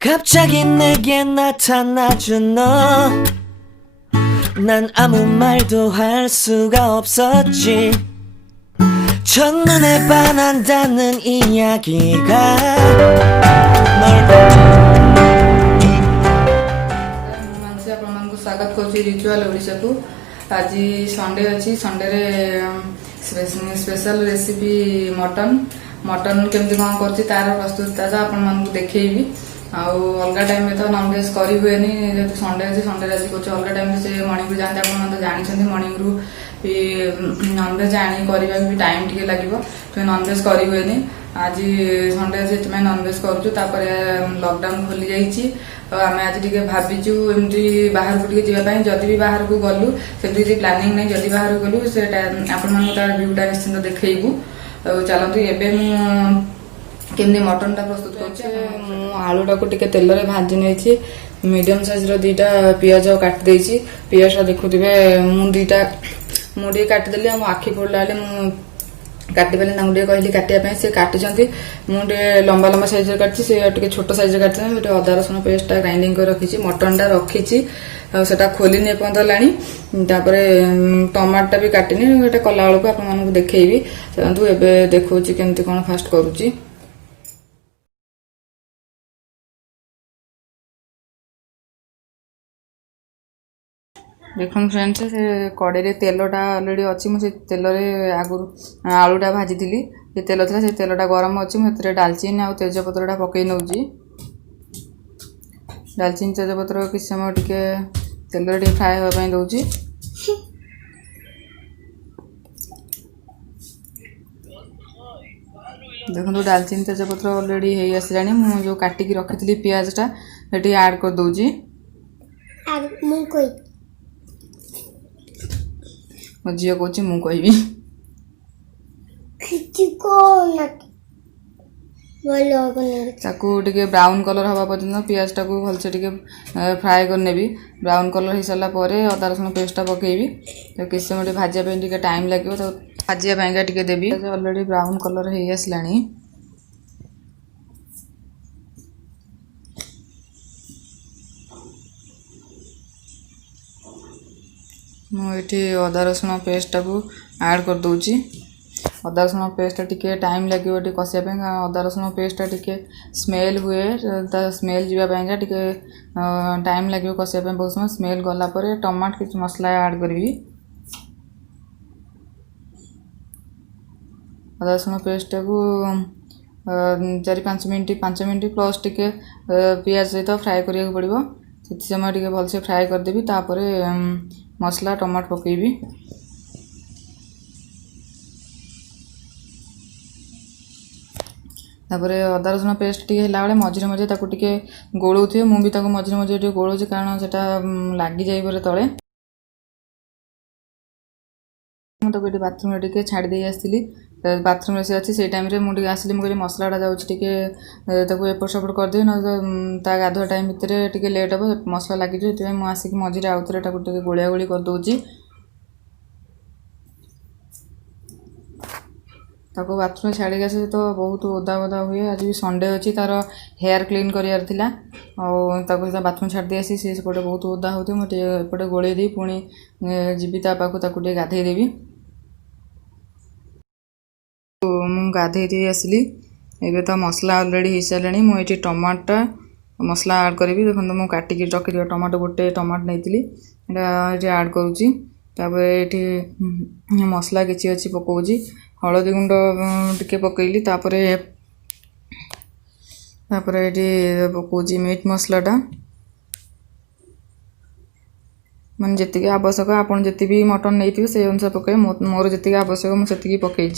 갑자기 내게 나타나준 너, 난 아무 말도 할 수가 없었지. 첫눈에 반한다는 이야기가 से आपको स्वागत कर रिचुअल ओडिशा को। आज संडे अच्छी संडे रे स्पेशल रेसिपी मटन केमती कौन कर तार प्रस्तुत आप देखी अलग टाइम में तो नॉनवेज करी हुए जेहतु संडे अच्छी संडे आज कौन अलग टाइम से मॉर्निंग रू जाते आप जानते मॉर्निंग रू भी नॉनवेज आनी करने भी टाइम टे लगे तो नॉनवेज करी हुए आज संडे अच्छे नॉनवेज करुँ लॉकडाउन खोली जाइए आम आज टे भाविचु एमती बाहर को जावाई जदि भी बाहर को गलु से प्लानिंग नहीं जदि बाहर को गलु से आपण तार व्यूटा निश्चिंत देखू चलते एवं केमती मटन टा प्रस्तुत कर आलूटा को टिके तेल रे भाजी नहीं मीडियम साइज दीटा पियाज काटिदे पियाज देखुवे मुझे काटिदेली आखि फोड़ा काटिपारे कहली काटापी सी काटी मुझे लंबा लंबा साइज काटी सी छोट साइज काटी अदा रसुण पेस्ट ग्राइंडिंग कर रखी मटन टा रखी से खोलनी एपर्तंत टमाटा भी काटिनी कला बेलू आप देखी चलतु एवं देखा केमती कौन फास्ट करुच्ची देखो फ्रेंड्स से कड़े तेलटा अलरेडी अच्छी मुझे तेल आगुरी आलूटा भाजी थी ये तेल था से तेलटा गरम अच्छी मुझे डालचीन आ तेजपत्रटा पकई नौची डालचीन तेजपत्र किसी समय टे तेल टे फ्राए होगा दौची देखो डालचीन तेजपत्र अलरेडी हो आसला मुझे जो काटिकी रखी थी पियाजटा ये ऐड कर दूची मो झील कौच मु कहि ब्राउन कलर हवा पर्यटन पियाज टाक भलसे टे फ्राए करने ब्राउन कलर हो सारापर अदा रसुण पेस्टा पकेबी तो किसी समय भाजापी टाइम लगे तो भाजापा टे देवी अलरेडी ब्राउन कलर हो आसला मुझे अदा रसुण पेस्टा को ऐड कर दूची अदा रसुण पेस्ट टिके टाइम लगे कषापी अदा रसुण पेस्टा टिके स्मेल हुए स्मेल जावाई टिके टाइम लगे कषापी बहुत समय स्मेल गलापर टमाट किसी मसला ऐड करी अदा रसुण पेस्टा को 4-5 मिनट प्लस टिके पियाज सहित फ्राए करिया पड़ो से समय टे भलसे फ्राए करदेवी तापर मसला टमाट पकेबी तापर अदा रसुण पेस्ट टी है मझे मझे टे गोलौथे मुझे मझे मझे गोलौचे कारण से लगी जाए तले मुझे बाथरूम टे छाड़ी आसती बाथरूम से अच्छी से टाइम मुझे आसली मुझे मसलाटा जाऊँगी एपट सेपट करदे ना गाधुआ टाइम भितर टे लेट हे मसला लगे ये आसिक मझे आउ थे गोलिया गोली करदे बाथरूम छाड़ी आसे तो बहुत ओदा ओदा हुए आज भी संडे अच्छी तार हेयर क्लीन करार बाथरूम छाड़ी आसी से बहुत ओदा होते मुझे एपटे गोले दी पुणी जीवी पाक गाधे देवी मु गाधे आसली एबे तो मसला अलरेडी हो सारे मुझे टमाटा मसला ऐड करी देखो मुझे काटिकी रखी टमाटो गोटे टमाटो नहीं ये ऐड करुच्ची ये मसला किसी अच्छी पकाउची हलदी गुंड टिके पकईली ये पकाउची मीट मसलाटा मैंने जी आवश्यक आपड़ जी भी मटन नहीं से अनुसार पकड़े मोर जी आवश्यक मुझे पकई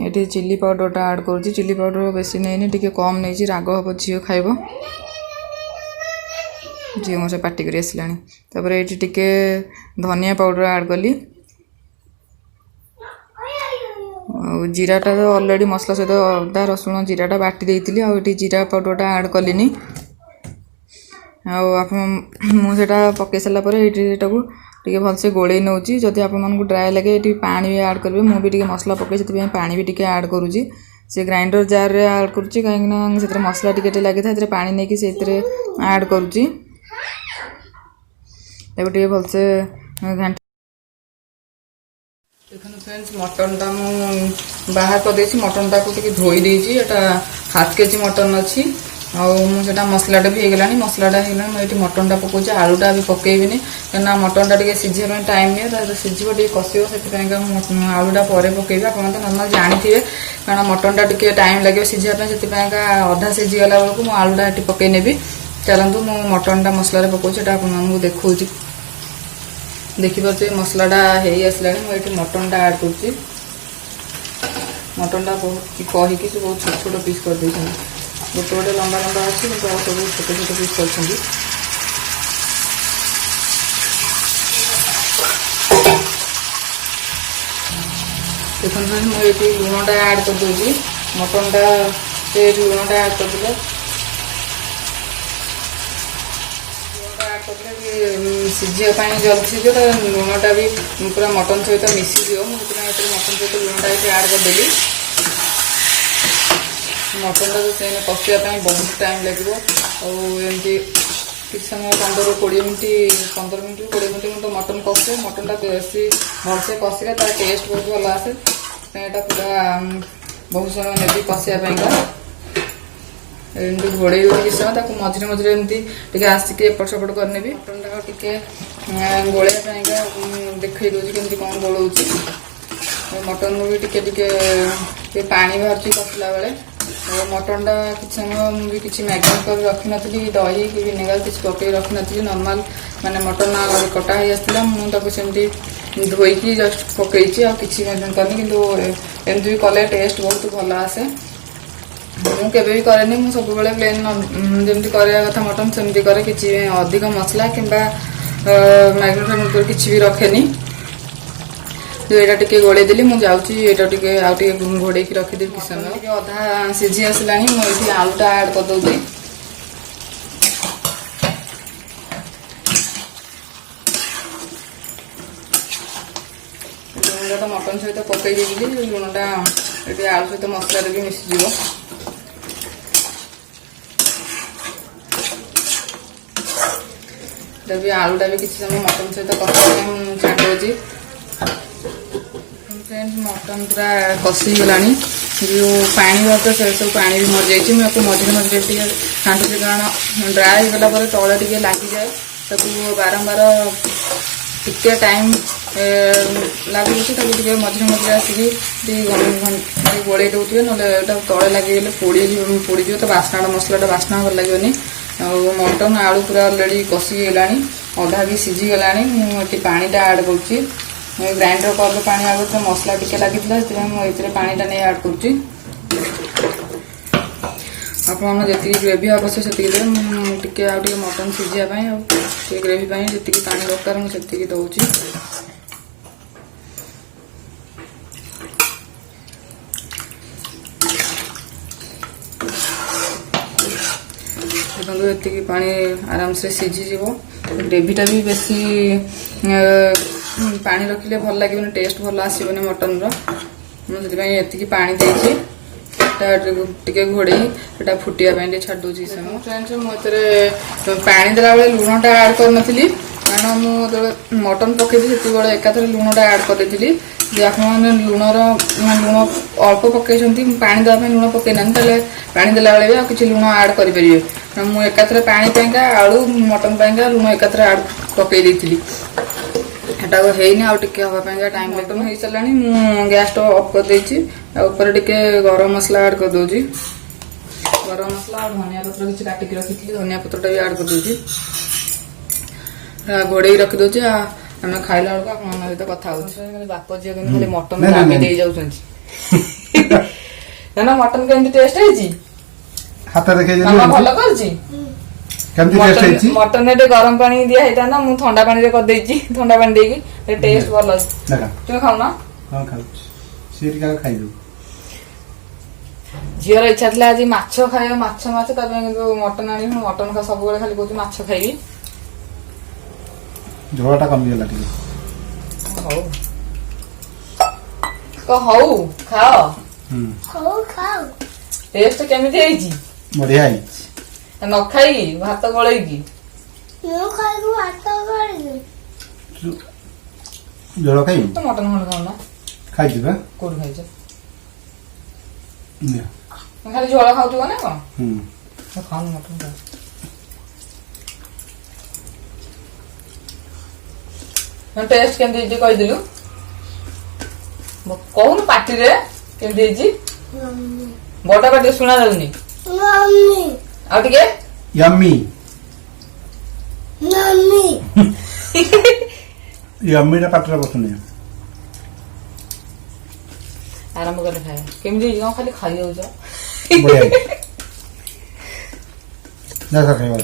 ये चिली पाउडरटा ऐड करुँची चिली पाउडर बेसी नहीं टी कम नहीं राग हम झील खाइब झील मोर से पार्टी कर आसला ये टिके धनिया पाउडर ऐड कली जीराटा तो ऑलरेडी मसला सहित अदा रसुण जीराटा बाटी देती आउे जीरा पाउडरटा ऐड कलिनी मुझे पकई सारापर ये टिके भलसे गोलई नौची जदि आपको ड्राए लगे ये पानी भी ऐड करेंगे मुझे भी मसला पकई से पानी भी टिके ऐड करुँची से ग्राइंडर जार रे ऐड करुँची कहीं से मसला टिके लगी था पानी नहीं कि से ऐड करुँची भलसे घाट देखो फ्रेंड्स मटनटा मु बाहर कर मटनटा को धोई देती एटा हाफ केजी मटन अच्छी आटा मसलाटा भी होगला मसलाटा होगा मुझे मटनटा पकाऊँ आलूटा भी पकेबी क्या मटनटा टे सीझे टाइम नहीं सीझे टे कषिब से आलूटा पर पकेबी आप नर्माल जानी कारण मटनटा टे टाइम लगे सीझापी से अधा सीझीगला बेलू मुझे आलूटा ये पकई नेबी चलतु मु मटनटा मसला पकाऊँ आपको देखा देखिपे मसलाटा हो आसला मुझे मटनटा ऐड कर मटनटा बहुत कहीकि से बहुत छोट छोट पीस कर गोटे गोटे लंबा लंबा अच्छी सब छोट छोट पीस कर देखते मुझे लुणटा ऐड कर दूसरी मटनटा से लुणटा ऐड कर सीझापी जल्दी सीझे तो लुणटा भी पूरा मटन सहित मिसीज मुझे मटन सहित लुणटा ये ऐड करदेली मटनटा तो से कषापी बहुत टाइम लगे आमती किसी समय 15-20 मिनट 20 मिनट तो मटन कषे मटनटा बेसी भलसे कषिले तार टेस्ट बहुत भल आसे यहाँ पूरा बहुत समय नेबी कषापी एमती घोड़े किसी समय मझे मझे एमती आसिक एपट सेपट करने मटनटा टे गोलिया देखई दूसरी केमती कौन गोलौची मटन भी टे पानी बाहर कसला बेले मटनटा किसी समय मुझे किसी मैग्नेट कर रखी नी दही कि विनेगार किसी पकई रखी नी नॉर्मल माने मटन कटा हो आसला मुझे धोईकी जस्ट पकई किसी मैग्नेट करनी किंतु एमती भी कले टेस्ट बहुत भल आसे मुझे भी कैनि मुझे सब प्लेन जमी करवा कथा मटन सेमती करे किसी अधिक मसला कि मैग्नेट फैग्नेट कर किसी भी रखेनी तो यहाँ टे गोड़े देली मुझे जाऊँगी आउे घोड़े रखीदेवी किसी समय अधा सीझी आसला मुझे आलूटा ऐड कर दूसरी लुणटा तो मटन सहित पकई देली लुणटा ये आलू सहित मसला भी मिसीज भी आलूटा भी किसी समय मटन सहित कषा छाड़ी फ्रेंड्स मटन पूरा कषिगला जो पानी बाहर से सब पानी भी मर जाइए मुझे मझे मझे टे घाटुची कारण ड्राए होगला तले टे लगी जाए बारंबार टिके टाइम लगे मझे मझे आसिक गोड़े दौथे ना तले लगे पोड़ी तो बास्ना मसलाटा बास्ना भल लगे मटन आलू पूरा अलरेडी कषिगला अधा भी सीझीगला मुझे पानीटा ऐड कर ग्राइंडर कर पानी आगे तो मसला टिके लगी मुझे पानीटा नहीं ऐड कर जी ग्रेवी आवश्यक से मटन सीझापी ग्रेवी जी पानी दरकार मुझे दौची देखो ये पानी आराम से सीझीज ग्रेवीटा भी बेसी पानी रखिले भल लगे टेस्ट भल आसबनी मटन रुझे पानी देती टे घोड़े फुटिया छाड़ दूसरी समय फ्रेंड्स मुझे पानी देला बेले लुणटा ऐड कर नी कारण मुझे मटन पकई से एकाथरे लुणटा ऐड कर देती आप लुणर लुण अल्प पकई पानी देवाई लुण पकई ना पानी देला बेले भी किसी लुण ऐड करेंगे मुझे एकाथरे पानी आलू मटन लुण एकाथरे ऐड पकई देती एटा होनी आउ टे हाँपाई टाइम मटन हो सारा मुझे गैस स्टोव ऑफ कर देपर टे गरम मसला ऐड कर दूसरी गरम मसला और धनिया पत्र किसी काटिक रखी धनिया पत्रटा भी ऐड कर दूसरी घोड़े रखी दूचे आम खाइला बेलू आप सहित कथा बाप झील खाली मटन आगे दे जाना मटन केमती टेस्ट भल कर मटन रे गरम पानी दिया होता मु ठंडा पानी रे कर देची ठंडा पानी देकी टेस्ट भल तुम खाऊ ना झीर इच्छा था आज माछ खाइब माछ मटन आनी मटन खा सब खाली कह माछ खाइबी ଝୋଳଟା କମିଗଲା ଟିକେ। ହଉ ହଉ ଖାଅ। ହଉ ଖାଉ। ଟେଷ୍ଟ କେମିତି ହେଇଛି? ବଢିଆ ହେଇଛି। ନ ଖାଇକି ଭାତ ଗୋଳେଇକି ମୁଁ ଖାଇବୁ ଭାତ କରିବି। ଝୋଳ ଖାଇବି ତ ମଟନ ଖଣ୍ଡ ଖାଉନା। ଖାଇଯିବା। କୋଉଠି ଖାଇଛ? ଖାଲି ଝୋଳ ଖାଉଥିବ ନା କଣ? ଖାଉନି ମଟନ ଖାଉ। ଟେଷ୍ଟ କେମିତି ହେଇଛି କହିଦେଲୁ? କହୁନୁ ପାଟିରେ କେମିତି ହେଇଛି? ବଡ ପାଟିରେ ଶୁଣା ଯାଉନି। ଆଉ ଟିକେ ୟମ୍ମି ୟମ୍ମିଟା ପାଟିରେ ବସୁନି। ଆରମ୍ଭ କଲେ ଖାଇବା। କେମିତି ହେଇଛି କଣ ଖାଲି ଖାଇ ଯାଉଛ? ବଢିଆ ହେଇଛି। ଯା ଖାଇବା।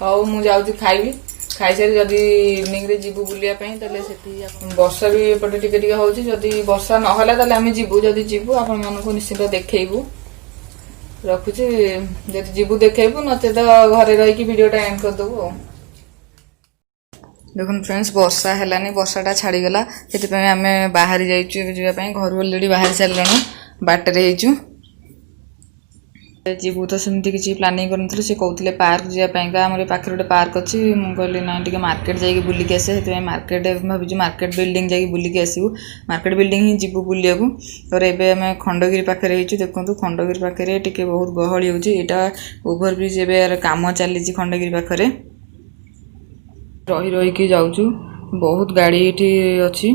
ହଉ ମୁଁ ଯାଉଛି ଖାଇବି। ଖାଇସାରି ଯଦି ଇଭିନିଂରେ ଯିବୁ ବୁଲିବା ପାଇଁ ତାହେଲେ ସେଠି ବର୍ଷା ବି ଏପଟେ ଟିକେ ଟିକେ ହଉଛି। ଯଦି ବର୍ଷା ନହେଲା ତାହେଲେ ଆମେ ଯିବୁ। ଯଦି ଯିବୁ ଆପଣମାନଙ୍କୁ ନିଶ୍ଚିତ ଦେଖେଇବୁ। ରଖୁଛି। ଯଦି ଯିବୁ ଦେଖେଇବୁ, ନଚେତ ଘରେ ରହିକି ଭିଡିଓଟା ଏଣ୍ଡ କରିଦେବୁ ଆଉ। ଦେଖନ୍ତୁ ଫ୍ରେଣ୍ଡସ୍, ବର୍ଷା ହେଲାନି, ବର୍ଷାଟା ଛାଡ଼ିଗଲା। ସେଥିପାଇଁ ଆମେ ବାହାରି ଯାଇଛୁ ଏବେ ଯିବା ପାଇଁ। ଘରୁ ଅଲରେଡ଼ି ବାହାରି ସାରିଲୁଣି, ବାଟରେ ହେଇଛୁ। ଯିବୁ ତ ସେମିତି କିଛି ପ୍ଲାନିଂ କରିନଥିଲୁ। ସେ କହୁଥିଲେ ପାର୍କ ଯିବା ପାଇଁକା। ଆମର ଏ ପାଖରେ ଗୋଟେ ପାର୍କ ଅଛି। ମୁଁ କହିଲି ନାଇଁ ଟିକେ ମାର୍କେଟ ଯାଇକି ବୁଲିକି ଆସିବା। ସେଥିପାଇଁ ମାର୍କେଟ ଭାବିଛୁ ମାର୍କେଟ ବିଲ୍ଡିଂ ଯାଇକି ବୁଲିକି ଆସିବୁ। ମାର୍କେଟ ବିଲ୍ଡିଂ ହିଁ ଯିବୁ ବୁଲିବାକୁ। ତାପରେ ଏବେ ଆମେ ଖଣ୍ଡଗିରି ପାଖରେ ହେଇଛୁ। ଦେଖନ୍ତୁ ଖଣ୍ଡଗିରି ପାଖରେ ଟିକେ ବହୁତ ଗହଳି ହେଉଛି। ଏଇଟା ଓଭରବ୍ରିଜ୍ ଏବେ କାମ ଚାଲିଛି ଖଣ୍ଡଗିରି ପାଖରେ। ରହିକି ଯାଉଛୁ। ବହୁତ ଗାଡ଼ି ଏଠି ଅଛି।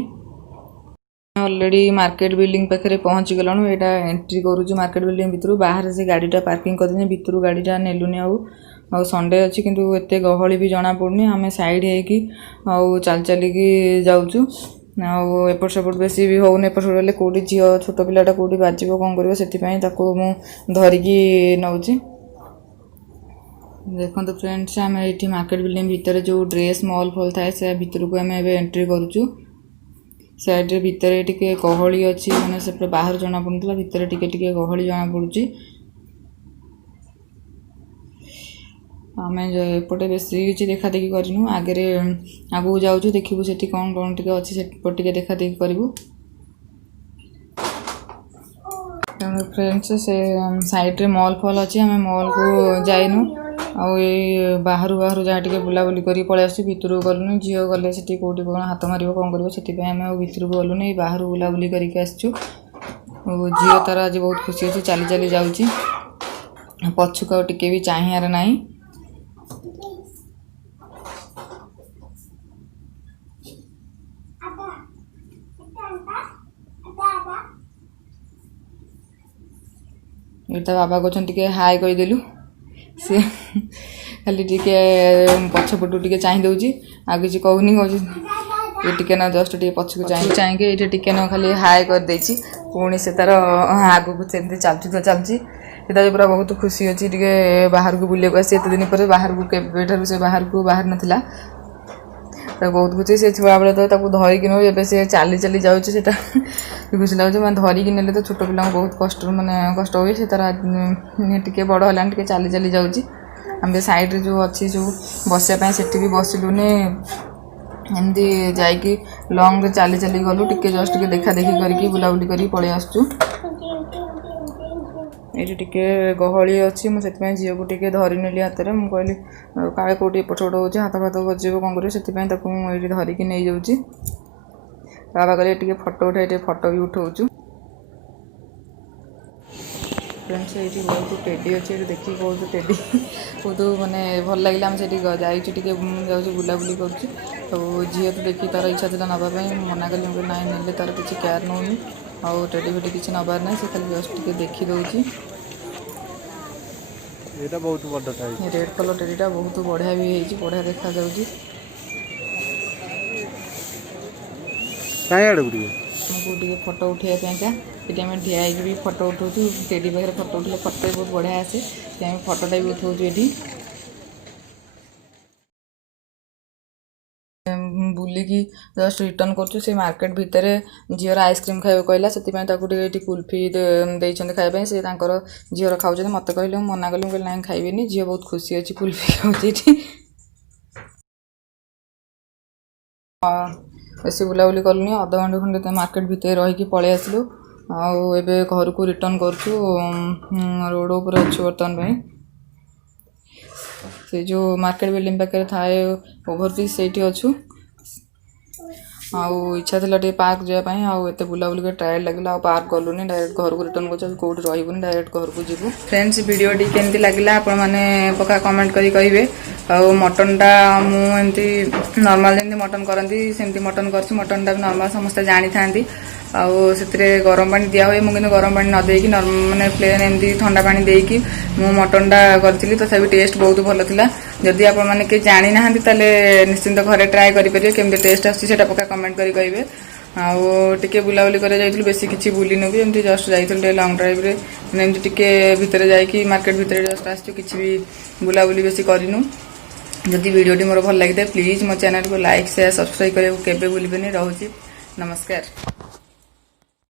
ଅଲରେଡ଼ି ମାର୍କେଟ ବିଲ୍ଡିଂ ପାଖରେ ପହଞ୍ଚି ଗଲାଣୁ। ଏଇଟା ଏଣ୍ଟ୍ରି କରୁଛୁ ମାର୍କେଟ ବିଲ୍ଡିଂ ଭିତରୁ। ବାହାରେ ସେ ଗାଡ଼ିଟା ପାର୍କିଂ କରିଦେଇଛି, ଭିତରୁ ଗାଡ଼ିଟା ନେଲୁନି ଆଉ ସଣ୍ଡେ ଅଛି କିନ୍ତୁ ଏତେ ଗହଳି ବି ଜଣାପଡ଼ୁନି। ଆମେ ସାଇଡ଼୍ ହେଇକି ଆଉ ଚାଲିକି ଯାଉଛୁ। ଆଉ ଏପଟ ସେପଟ ବେଶୀ ବି ହେଉନି। ଏପଟ ସେପଟ ହେଲେ କେଉଁଠି ଝିଅ ଛୋଟ ପିଲାଟା କେଉଁଠି ବାଜିବ କ'ଣ କରିବ, ସେଥିପାଇଁ ତାକୁ ମୁଁ ଧରିକି ନେଉଛି। ଦେଖନ୍ତୁ ଫ୍ରେଣ୍ଡସ୍, ଆମେ ଏଇଠି ମାର୍କେଟ ବିଲ୍ଡିଂ ଭିତରେ ଯେଉଁ ଡ୍ରେସ୍ ମଲ୍ ଫଲ୍ ଥାଏ ସେ ଭିତରକୁ ଆମେ ଏବେ ଏଣ୍ଟ୍ରି କରୁଛୁ। ସାଇଡ଼୍ରେ ଭିତରେ ଟିକେ ଗହଳି ଅଛି, ମାନେ ସେପଟେ ବାହାରୁ ଜଣାପଡ଼ୁନଥିଲା, ଭିତରେ ଟିକେ ଗହଳି ଜଣାପଡ଼ୁଛି। ଆମେ ଏପଟେ ବେଶୀ କିଛି ଦେଖାଦେଖି କରିନୁ। ଆଗକୁ ଯାଉଛୁ, ଦେଖିବୁ ସେଠି କ'ଣ ଟିକେ ଅଛି, ସେପଟେ ଟିକେ ଦେଖାଦେଖି କରିବୁ। ତେଣୁ ଫ୍ରେଣ୍ଡସ୍, ସେ ସାଇଡ଼୍ରେ ମଲ୍ ଫଲ୍ ଅଛି, ଆମେ ମଲ୍କୁ ଯାଇନୁ। ଆଉ ଏଇ ବାହାରୁ ଯାହା ଟିକେ ବୁଲାବୁଲି କରି ପଳେଇ ଆସୁଛୁ। ଭିତରକୁ ଗଲୁନି। ଝିଅ ଗଲେ ସେଠି କେଉଁଠି କ'ଣ ହାତ ମାରିବ କ'ଣ କରିବ, ସେଥିପାଇଁ ଆମେ ଆଉ ଭିତରକୁ ଗଲୁନି। ଏଇ ବାହାରୁ ବୁଲାବୁଲି କରିକି ଆସିଛୁ। ଆଉ ଝିଅ ତାର ଆଜି ବହୁତ ଖୁସି ଅଛି, ଚାଲି ଯାଉଛି। ପଛକୁ ଆଉ ଟିକେ ବି ଚାହିଁବାର ନାହିଁ। ଏଇଟା ବାବା କହୁଛନ୍ତି ଟିକେ ହାଇ କହିଦେଲୁ। ସେ ଖାଲି ଟିକେ ପଛପଟୁ ଟିକେ ଚାହିଁ ଦେଉଛି, ଆଉ କିଛି କହୁନି। କହୁଛି ଏ ଟିକେ ନା ଜଷ୍ଟ ଟିକେ ପଛକୁ ଚାହିଁକି ଏଇଠି ଟିକେ ନା ଖାଲି ହାଇ କରିଦେଇଛି। ପୁଣି ସେ ତାର ଆଗକୁ ସେମିତି ଚାଲୁଛି। ସେ ତାର ପୁରା ବହୁତ ଖୁସି ଅଛି ଟିକେ ବାହାରକୁ ବୁଲିବାକୁ ଆସି। ଏତେ ଦିନ ପରେ ବାହାରକୁ, କେବେଠାରୁ ସେ ବାହାରକୁ ବାହାରି ନଥିଲା। ତାକୁ ବହୁତ ଖୁସି। ସେ ଛୁଆବେଳେ ତ ତାକୁ ଧରିକି ନେଉ, ଏବେ ସେ ଚାଲି ଯାଉଛି। ସେଇଟା ଖୁସି ଲାଗୁଛି। ମାନେ ଧରିକି ନେଲେ ତ ଛୋଟ ପିଲାଙ୍କୁ ବହୁତ କଷ୍ଟ ହୁଏ। ସେ ତାର ଟିକେ ବଡ଼ ହେଲାଣି, ଟିକେ ଚାଲି ଯାଉଛି। ଆମେ ସାଇଡ଼୍ରେ ଯେଉଁ ଅଛି ଯେଉଁ ବସିବା ପାଇଁ, ସେଠି ବି ବସିଲୁନି। ଏମିତି ଯାଇକି ଲଙ୍ଗରେ ଚାଲି ଗଲୁ। ଟିକେ ଜଷ୍ଟ ଟିକେ ଦେଖାଦେଖି କରିକି ବୁଲାବୁଲି କରିକି ପଳେଇ ଆସୁଛୁ। ଏଇଠି ଟିକେ ଗହଳି ଅଛି, ମୁଁ ସେଥିପାଇଁ ଝିଅକୁ ଟିକେ ଧରିନେଲି ହାତରେ। ମୁଁ କହିଲି କାଳେ କେଉଁଠି ଏପଟ ସେପଟ ହେଉଛି, ହାତ ବଜିବ କ'ଣ କରିବ, ସେଥିପାଇଁ ତାକୁ ମୁଁ ଏଇଠି ଧରିକି ନେଇଯାଉଛି। ବାବା କହିଲେ ଟିକେ ଫଟୋ ଉଠାଇ, ଟିକେ ଫଟୋ ବି ଉଠାଉଛୁ। ଫ୍ରେଣ୍ଡସ୍, ଏଇଠି ବହୁତ ଟେଡ଼ି ଅଛି। ଏଠି ଦେଖିକି ବହୁତ ଟେଡ଼ି ବହୁତ ମାନେ ଭଲ ଲାଗିଲା। ଆମେ ସେଠି ଯାଇଛୁ, ଟିକେ ଯାଉଛୁ ବୁଲାବୁଲି କରୁଛୁ। ଆଉ ଝିଅ ତ ଦେଖି ତାର ଇଚ୍ଛା ଥିଲା ନେବା ପାଇଁ, ମୁଁ ମନା କଲି। ମୁଁ କହିଲି ନାଇଁ, ନେଲେ ତାର କିଛି କେୟାର ନେଉନି। ଆଉ ଟେଡ଼ି ଫେଡ଼ି କିଛି ନେବାର ନାହିଁ, ସେ ଖାଲି ଜଷ୍ଟ ଟିକେ ଦେଖି ଦେଉଛି। ଏଇଟା ବହୁତ ବଡ଼ଟା ହେଇଛି। ରେଡ୍ କଲର୍ ଟେଡ଼ିଟା ବହୁତ ବଢ଼ିଆ ବି ହେଇଛି, ବଢ଼ିଆ ଦେଖାଯାଉଛି। କାଇଁ ଆଡ଼କୁ ଟିକେ ଆମକୁ ଟିକେ ଫଟୋ ଉଠାଇବା ପାଇଁକା ସେଠି ଆମେ ଠିଆ ହେଇକି ବି ଫଟୋ ଉଠାଉଛୁ। ଟେଡ଼ି ପାଖରେ ଫଟୋ ଉଠାଇଲେ ଫଟୋ ବି ବହୁତ ବଢ଼ିଆ ଆସେ। ସେ ଆମେ ଫଟୋଟା ବି ଉଠାଉଛୁ ଏଠି। ବୁଲିକି ଜଷ୍ଟ ରିଟର୍ନ କରୁଛୁ। ସେ ମାର୍କେଟ ଭିତରେ ଝିଅର ଆଇସ୍କ୍ରିମ୍ ଖାଇବାକୁ କହିଲା, ସେଥିପାଇଁ ତାକୁ ଟିକେ ଏଠି କୁଲ୍ଫି ଦେଇଛନ୍ତି ଖାଇବା ପାଇଁ। ସେ ତାଙ୍କର ଝିଅର ଖାଉଛନ୍ତି। ମୋତେ କହିଲେ, ମୁଁ ମନା କଲି। ମୁଁ କହିଲି ନାଇଁ, ଖାଇବିନି। ଝିଅ ବହୁତ ଖୁସି ଅଛି, କୁଲ୍ଫି ଖାଉଛି ଏଠି। बेसी बुलाबुली कलुनी अधघंटे खंडे मार्केट भितर रहीकि पलि आसलु आबे घर को रिटर्न करछु रोड ऊपर अच्छु बर्तमान भाई से जो मार्केट बिल्डिंग पाखे थाए ओभरब्रिज से अच्छु इच्छा था टे पार्क जावाई आते बुलाबुली कर टायर्ड लगे पार्क गलुनी डायरेक्ट घर को रिटर्न कर कौटी रही डायरेक्ट घर को जीवु फ्रेंड्स वीडियो टी केमती लगे आपण मैंने पक्का कमेंट करी कहिबे मटनटा मुझे नॉर्मल जमी मटन करती सेमती मटन कर मटनटा भी नॉर्मल समस्ते जानी था से गरम पानी दिया हुए मुझे गरम पानी न देकी माने प्लेन एमती ठंडा पानी देकी मु मटनटा करी तथापि टेस्ट बहुत भल था जदि आप मैंने जानी ना निश्चिंत घरे ट्राए करेंगे केमती टेस्ट आसा पक्का कमेंट करी कहिबे टे बुलाबुली कर बेसी किसी बुलिनु भी एमती जस्ट जाइए लंग ड्राइव रे एमती टिके भितर जाइए मार्केट भितर जस्ट आसु किसी भी बुलाबुली बेसी करूँ जदि वीडियोटी मोर भल लगी प्लीज मो चैनल को लाइक शेयर सब्सक्राइब करने को केबे भूलिबेनी। रहूची नमस्कार।